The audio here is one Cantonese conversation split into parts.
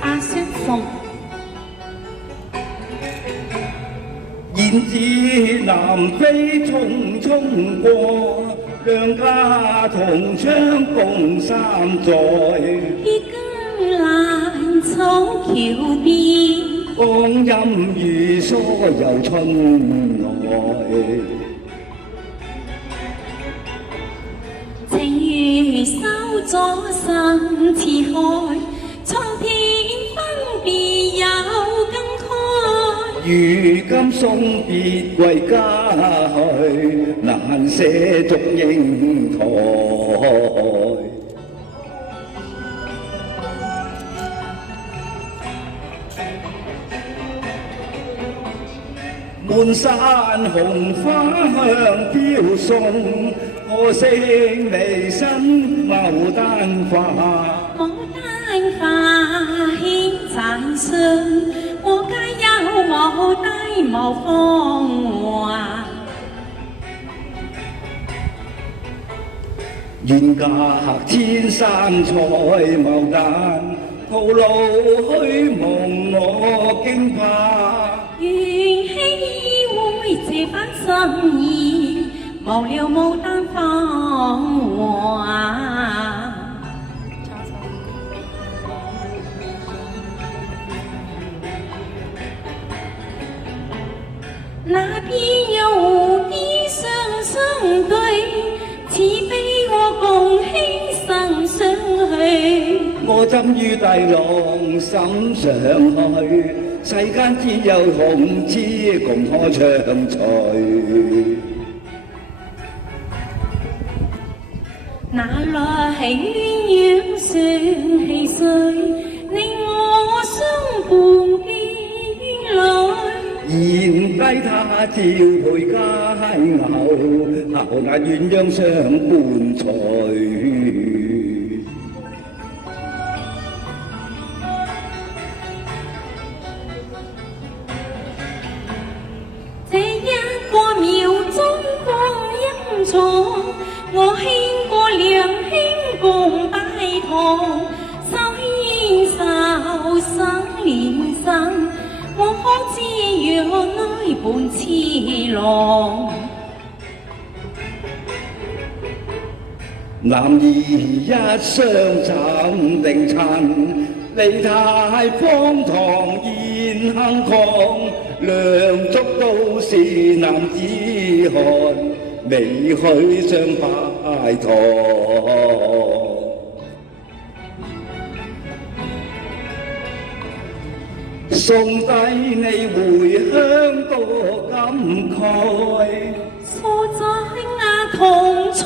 阿相送。燕子南飛匆匆過，兩家同窗共三載。一更蘭草橋邊，光陰如梭遊春來。情如收咗心似海，蒼天分別有更開。如今送別歸家去，難捨祝英台。滿山紅花香飄送，可惜離身牡丹花。牡丹花輕讚信，我家有無低無芳華。願隔千山采牡丹，徒勞虛夢我驚怕。願希會這番心意，無了牡丹芳華。那邊有啲雙雙對，似非我共犧牲相去。我枕於大浪心上去，世間只有紅枝共可長隨。那來係鴛鴦雙戲水，令我相伴結冤侶。賢低他朝陪佳偶，效那鴛鴦相伴隨。這一個秒鐘光陰錯，我輕過兩輕共拜堂，手牽手生連生，我可知若愛伴痴郎。男兒一雙怎定親，離太荒唐現行狂。梁祝都是男子漢，未許相拜堂。送低你回鄉多感慨，錯在那同窗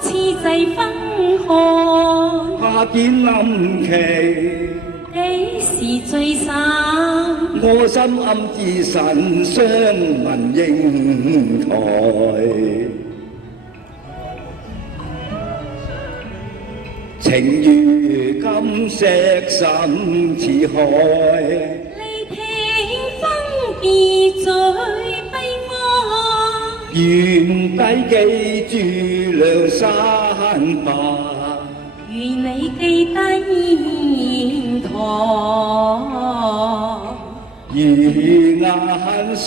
次第分開。下見臨期，幾時聚散？我心暗自神傷問英台。情如金石深似海，離聽分別最悲哀。願低記住梁山伯，願你記得煙台。如眼相